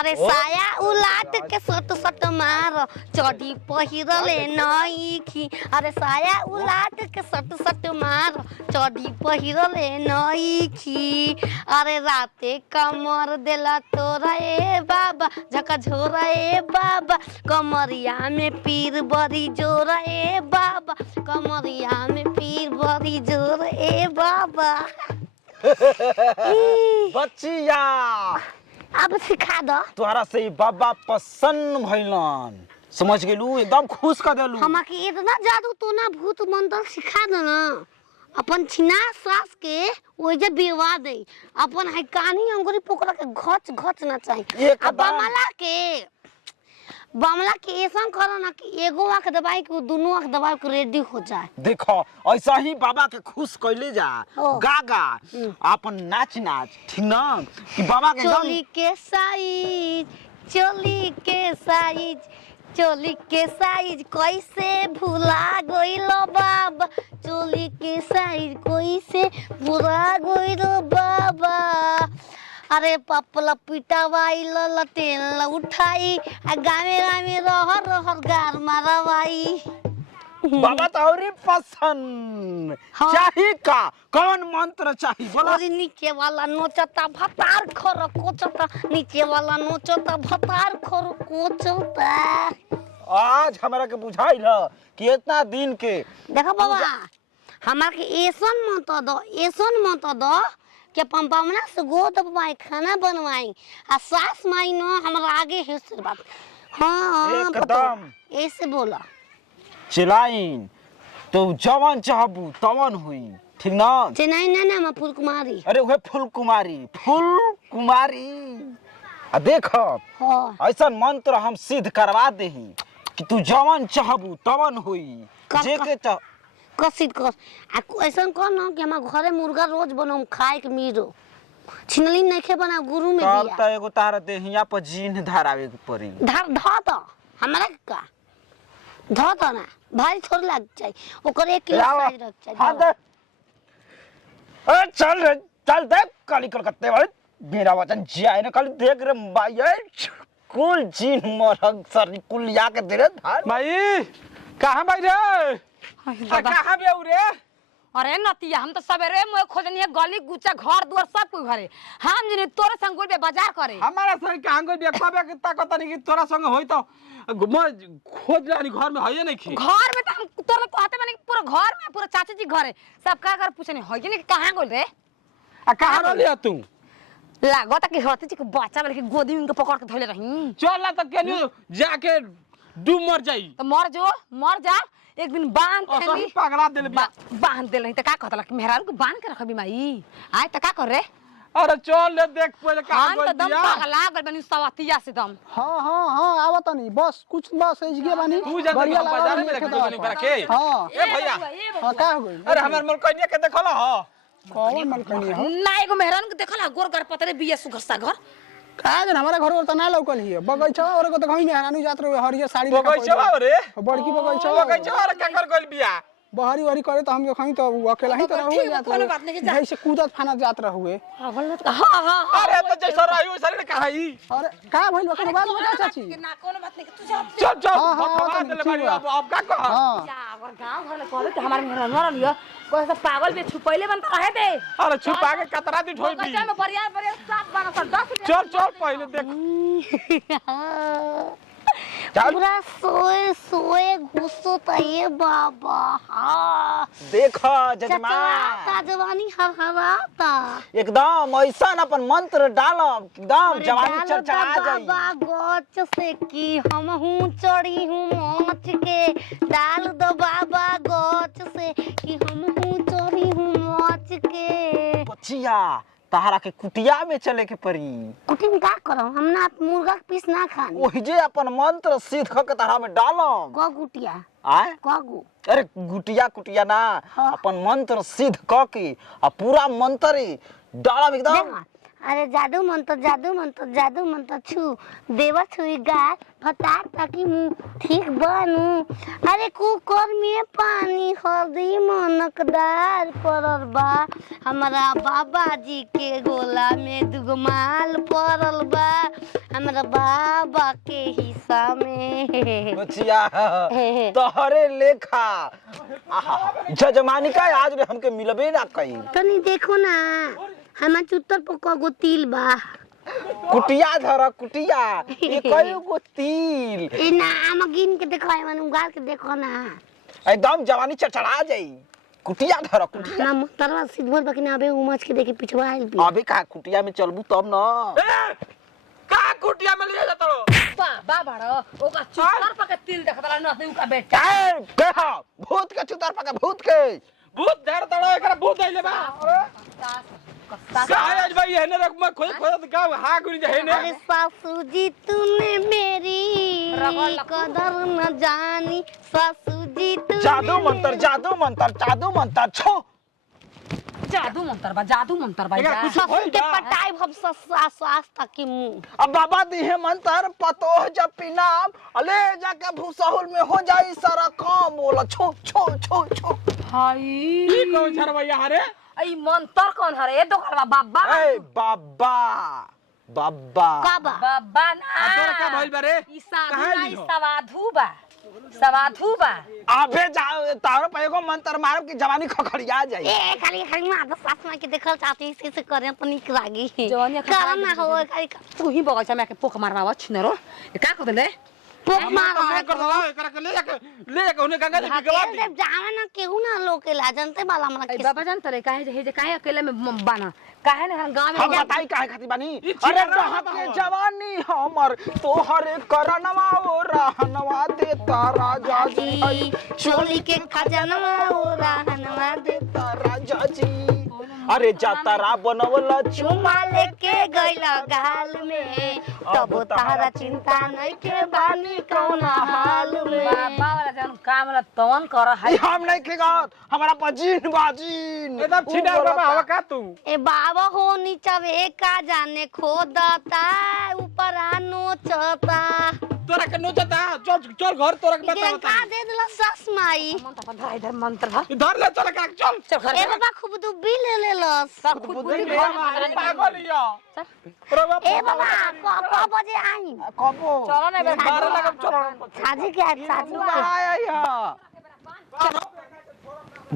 अरे साया उलाट के सट सट मार चढ़ी पहिरले नईखी। अरे साया उलाट के सट सट मार चढ़ी पहिरले नईखी। अरे राते कमर देला तोरा ए बाबा झका झोरा ए बाबा कमरिया में पीर बड़ी जोर ए बाबा कमरिया में पीर बड़ी जोर ए बाबा। बच्चिया अब सिखा दो तोहरा से बाबा पसंद भइलन समझ गेलू एकदम खुश कर देलू। हमके इतना जादू तो ना भूत मंत्र सिखा दो ना अपन छिना सास के ओजे बेवा दे अपन है कानी अंगुरी पकड़ के घच घच ना चाहिए। अब बमला के ऐसा करो ना कि एगो आंख दबाई के दोनों आंख दबाई के रेडी हो जाए। देखो ऐसा ही बाबा के खुश कैले जा गागा अपन नाच नाच ठीक ना कि बाबा के चोली के साइज चोली के साइज चोली के साइज कैसे भुला गइलो बाबा चोली के साइज कैसे भुला गइलो बाबा। अरे पपला पिटावाई लतेल उठाई आ गामे गामे रहर रहर गार मारवाई। बाबा तोरी पसंद चाहिए का कौन मंत्र चाहिए बोला। अरे नीचे वाला नोचता भतार खर कोचता नीचे वाला नोचता भतार खर कोचता। आज हमरा के बुझाइल कि इतना दिन के देखो बाबा हमरा के ऐसन मत दो कि पंपावना से गोद दबाई खाना बनवाई आ सास माई न हमरा आगे हिस्से बात। हाँ एकदम ऐसे बोला चिल्लाइन तो जवान चाहबू तवन हुई ठीक ना। चेन्नई ना मैं फूल कुमारी। अरे वह फूल कुमारी आ देख ऐसा मंत्र हम सिद्ध करवा देही कि तू जवान चाहबू तवन हुई जे के चाह कसित कस आ ऐसा कर ना कि हमार घरे मुर्गा रोज बनम खाए के मीरो छिनली नइखे बना गुरु में दिया। तब त एगो तार देहिया पर जीन धरावे के पड़ी। धर ध हमरा का ध ना भारी थोड़ लग जाए ओकर 1 किलो साइज रख जाए। हां दे ए चल रे चल देख काली कलकत्ते वाले मेरा वचन जिया ने कल देख रे भाई कुल जीन मरग सर कुलिया के दे रे भाई कहां भाई रे कहां बे रे। अरे नतिया हम तो सवेरे में खोजनी है गली गुच्चा घर दुआर सब कोई घरे हम जने तोरे संग गोल बाजार करे हमारा संग कहां गई बे कबे के ताकत नहीं कि तोरा संग होई तो खोज लानी घर में है नहीं खी घर में तो हम तोरे कहते माने पूरा घर में पूरा चाची जी घरे सब का कर पूछने होई कि कहां गोल रे आ कहां रहलिया तू लागो त कि होती जी के बच्चा वाले के गोदी में पकड़ के धइले रही। चल ना त केनी जाके डूब मर जाई तो मर जा एक दिन बांध के असही पगड़ा देले बांध देले नहीं त का कहतला कि मेहरारू को बांध के रखबी माई आय त का कर रे। अरे चल ले देख पहले कहां हम गई तो दम पगला गल बनी सवातिया से दम। हां आवत नहीं बस कुछ बस इज गए बानी तू जा बाजार में रख दो नहीं के हां ए भैया हां का हो गई। अरे हमर मलकनिया के देखला ह कौन मलकनिया हो ना एगो मेहरारू के देखला गोर घर पतरे बिया सुघर सा घर का जन हमारा घर और तना लौकल हिए बगैचा और को तो कहीं मेहरानू जात रहे हरियर साड़ी लेके बगैचा रे बड़की बगैचा रे का कर गइल बिया बहरी वहरी करे तो हम जो खई तो अकेला ही तो रहुए जात रहे जैसे कूदत फाना जात रहुए। हां अरे तो जैसा रही वैसा ने कहाई। अरे का भइल बकन बात बता चाची ना कोनो बात नहीं तू जा चल हाँ, फटवा देले बाड़ी अब का कह हां अगर गांव घर में कहले कि हमारे मेहरारू न लियो कोई सब पागल बे छुपैले बन रहे दे। अरे छुपा के कतरा दी ठोई भी बच्चा में बढ़िया साफ बना सब 10 चल पहले देख पूरा सोए घुसो तये बाबा। हाँ देखो जजमान ताजवानी हरहराता एकदम ऐसा अपन मंत्र डालब एकदम जवानी डाल चरचरा जाई। बाबा गोच से कि हम हूँ चढ़ी हूँ मोच के डाल दो बाबा गोच से कि हम हूँ चढ़ी हूँ मोच के। बच्चिया तहरा के कुटिया में चले के पड़ी। कुटी में का करो हम ना मुर्गा के पीस ना खानी ओहि जे अपन मंत्र सिद्ध क के तहरा में डालम को गुटिया आय को अरे गुटिया कुटिया ना हाँ। अपन मंत्र सिद्ध क के आ पूरा मंत्र डालम एकदम अरे जादू मंत्र छू देवा छुई गाय फटा ताकि मुंह ठीक बनू। अरे कुकर में पानी हल्दी मनकदार पड़ल बा। हमारा बाबा जी के गोला में दुगो माल पड़ल बा। हमारा बाबा के हिस्सा में बचिया तोहरे लेखा जजमानी का आज रे हमके मिलबे ना कई। तनी देखो ना हमार चुत्तर पर कगो तिल बा। कुटिया धर कुटिया ये कई गो तिल ए ना आम गिन के देखो मन उगार के देखो ना एकदम जवानी चढ़ा जाई। कुटिया धर कुटिया ना मोहतरवा सिद्धवर बकिन अबे उमच के देखी पिछवा आइल भी। अबे का कुटिया में चलबू तब ना। का कुटिया में ले जात रो बा बाड़ो ओका चुतर पके तिल देखतला न तू का बेटा ए देखा भूत के चुतर पका भूत के भूत धर तड़ो एकरा भूत आइले बा। का आज भाई हेने रख मैं खोद का हा गुनी हेने। अरे सासू जी तूने मेरी कदर न जानी। सासू जी तूने जादू मंतर छो जादू मंतर बा एकरा जा। कुछ ससुर होई के बा। पटाई भब सास तक की मुंह। अब बाबा दिहे मंतर पतोह जब पिनाम अले जाके भूसहुल में हो जाई सारा काम बोला छो छो छो छो। हाय ई कौन छरवैया हरे ई मंतर कौन हरे दोकरवा बाबा ए बाबा बाबा काबा बाबा ना तोरा का भइल बा रे ई साधु कहाँ ना जी ई हो? सवाधु बा। अबे जा तारो पे एगो मंतर मारब की जवानी खखड़िया जाई। ए खाली मां तो सास मां के देखल चाहती से करे तो निक लागी। जवानी खा करम ना हो खाली तू ही बगल में के पोक मारवा छिनरो ए का कर देले पोक मैं मार कर दला एकरा के ले जाके उन्हें गंगा जी गवा दी। जब जावे ना केहू ना लोके ला जनते वाला हमरा ए के बाबा जान तरे काहे जे काहे अकेले में बाना काहे ने गांव में हम बताई काहे खाती बानी। ई अरे चिड़िया कहत ना के बताओ। जवानी हमर तोहरे करनवा ओ रहनवा देता राजा जी चोली के खजनवा ओ रहनवा दे देता राजा जी। अरे जातारा बनवला चुमा लेके गइला गाल में तब तारा चिंता नहीं के बानी कौन हाल में। बाबा वाला जन काम वाला तवन कर है हम नहीं खेगात हमारा पजीन बाजीन एकदम छिड़ा बाबा हवा का तू ए बाबा हो नीचवे का जाने खोदता ऊपर आनो चता। तोरा के नोचता चल घर तोरा के इधर बता का दे दिला सस माई। इधर मंत्र था इधर ले चल के चल चल घर ए बाबा खूब दुब्बी ले लेलस। खुद पूरी घर पागल हिया ए बाबा को बजे आई कबो चलो ना बेटा बारे लगम चल साजी के साजी के आया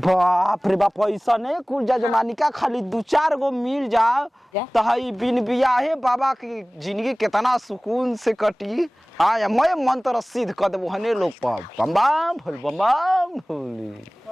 बाप रे बाप पैसा नहीं कुल जजमानी का खाली 2-4 गो मिल जाओ तो हई बिन बियाहे बाबा की जिंदगी कितना सुकून से कटी। हाँ मैं मंत्र सिद्ध कर देबो हने लोग पर बम बम भोली।